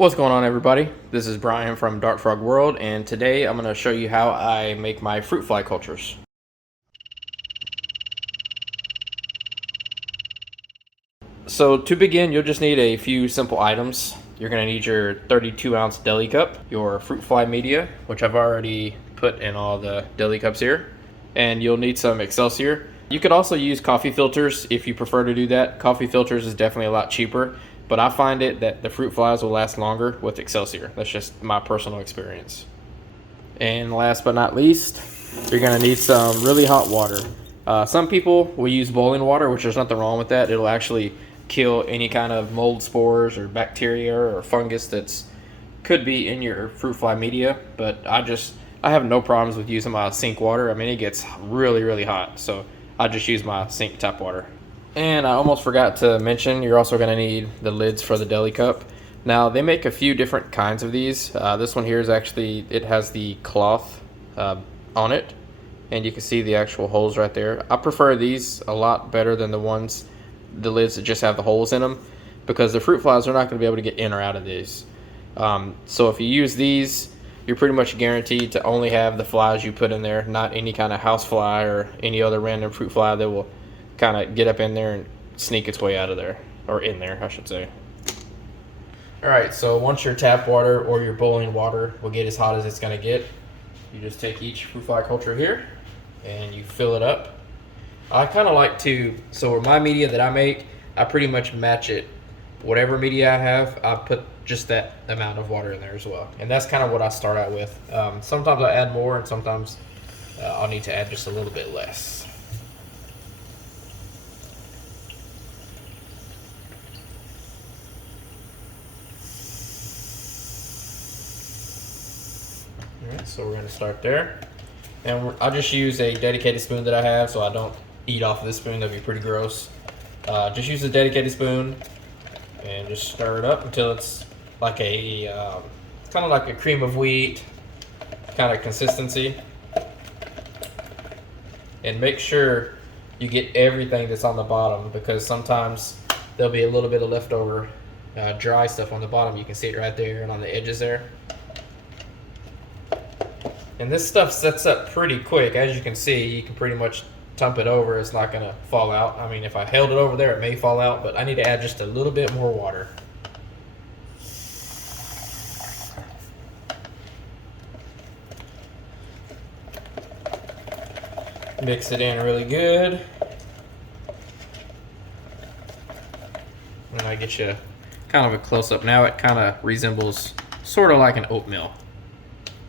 What's going on, everybody? This is Brian from Dart Frog World, and today I'm going to show you how I make my fruit fly cultures. So to begin, you'll just need a few simple items. You're going to need your 32-ounce deli cup, your fruit fly media, which I've already put in all the deli cups here, and you'll need some Excelsior. You could also use coffee filters if you prefer to do that. Coffee filters is definitely a lot cheaper, but I find it that the fruit flies will last longer with Excelsior. That's just my personal experience. And last but not least, you're going to need some really hot water. Some people will use boiling water, which there's nothing wrong with that. It'll actually kill any kind of mold spores or bacteria or fungus that's could be in your fruit fly media. But I have no problems with using my sink water. I mean, it gets really hot, so I just use my sink tap water. And I almost forgot to mention, you're also going to need the lids for the deli cup. Now, they make a few different kinds of these. This one here is actually, it has the cloth on it, and you can see the actual holes right there. I prefer these a lot better than the lids that just have the holes in them, because the fruit flies are not going to be able to get in or out of these. So if you use these, you're pretty much guaranteed to only have the flies you put in there, not any kind of house fly or any other random fruit fly that will kind of get up in there and sneak its way out of there, or in there, I should say. Alright, so once your tap water or your boiling water will get as hot as it's going to get, you just take each fruit fly culture here and you fill it up. I kind of like to, so with my media that I make, I pretty much match it. Whatever media I have, I put just that amount of water in there as well. And that's kind of what I start out with. Sometimes I add more, and sometimes I'll need to add just a little bit less. Alright, so we're going to start there. And I'll just use a dedicated spoon that I have, so I don't eat off of this spoon. That'd be pretty gross. Just use a dedicated spoon and just stir it up until it's like a kind of like a cream of wheat kind of consistency. And make sure you get everything that's on the bottom, because sometimes there'll be a little bit of leftover dry stuff on the bottom. You can see it right there and on the edges there. And this stuff sets up pretty quick. As you can see, you can pretty much dump it over. It's not going to fall out. I mean, if I held it over there, it may fall out, but I need to add just a little bit more water. Mix it in really good. And I get you kind of a close-up. Now it kind of resembles sort of like an oatmeal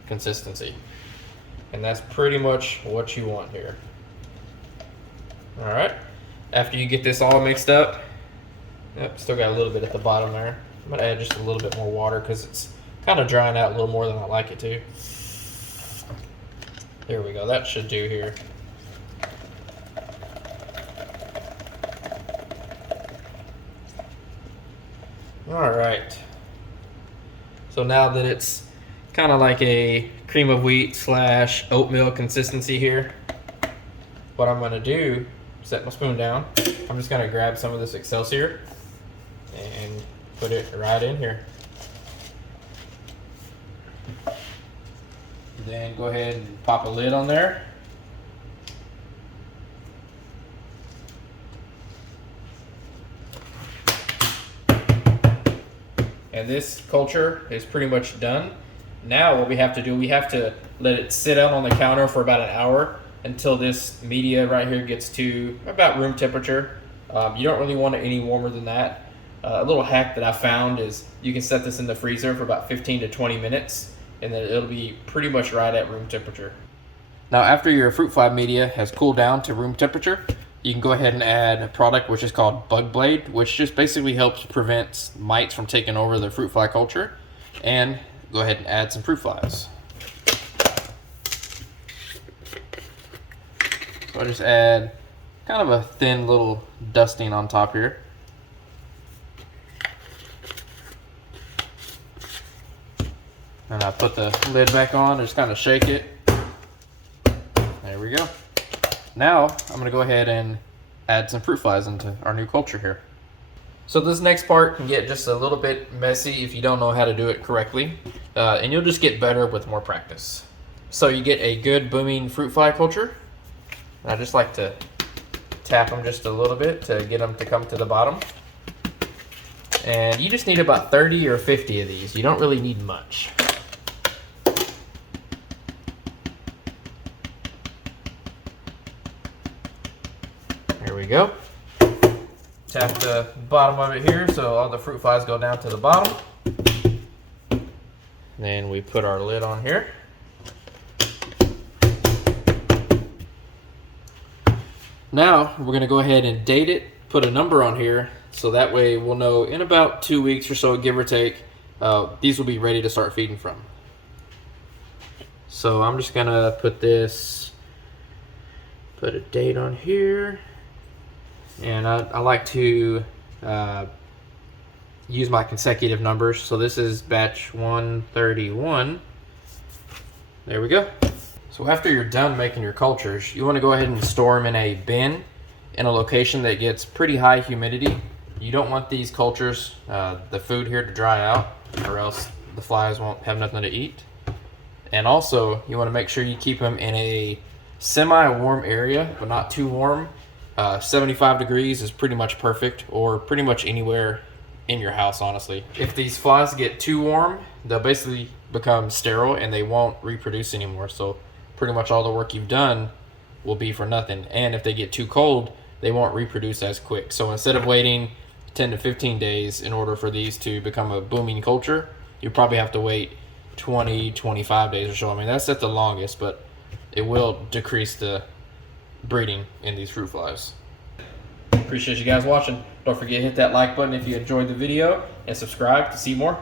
consistency. And that's pretty much what you want here. Alright, after you get this all mixed up, still got a little bit at the bottom there. I'm going to add just a little bit more water because it's kind of drying out a little more than I like it to. There we go, that should do here. Alright, so now that it's kind of like a cream of wheat / oatmeal consistency here, what I'm going to do, set my spoon down, I'm just going to grab some of this Excelsior and put it right in here. Then go ahead and pop a lid on there. And this culture is pretty much done. Now what we have to do, we have to let it sit out on the counter for about an hour until this media right here gets to about room temperature. You don't really want it any warmer than that. A little hack that I found is you can set this in the freezer for about 15 to 20 minutes, and then it'll be pretty much right at room temperature. Now, after your fruit fly media has cooled down to room temperature, you can go ahead and add a product which is called Bug Blade, which just basically helps prevent mites from taking over the fruit fly culture. And go ahead and add some fruit flies. So I just add kind of a thin little dusting on top here. And I put the lid back on and just kind of shake it. There we go. Now I'm going to go ahead and add some fruit flies into our new culture here. So this next part can get just a little bit messy if you don't know how to do it correctly, and you'll just get better with more practice. So you get a good booming fruit fly culture. I just like to tap them just a little bit to get them to come to the bottom. And you just need about 30 or 50 of these. You don't really need much. There we go. Tap the bottom of it here so all the fruit flies go down to the bottom. Then we put our lid on here. Now we're going to go ahead and date it, put a number on here, so that way we'll know in about 2 weeks or so, give or take, these will be ready to start feeding from. So I'm just going to put a date on here. And I like to use my consecutive numbers. So this is batch 131. There we go. So after you're done making your cultures, you want to go ahead and store them in a bin in a location that gets pretty high humidity. You don't want these cultures, the food here, to dry out, or else the flies won't have nothing to eat. And also, you want to make sure you keep them in a semi-warm area, but not too warm. 75 degrees is pretty much perfect, or pretty much anywhere in your house, honestly. If these flies get too warm, they'll basically become sterile and they won't reproduce anymore. So pretty much all the work you've done will be for nothing. And if they get too cold, they won't reproduce as quick. So instead of waiting 10 to 15 days in order for these to become a booming culture, you probably have to wait 20, 25 days or so. I mean, that's at the longest, but it will decrease the breeding in these fruit flies. Appreciate you guys watching. Don't forget to hit that like button if you enjoyed the video and subscribe to see more.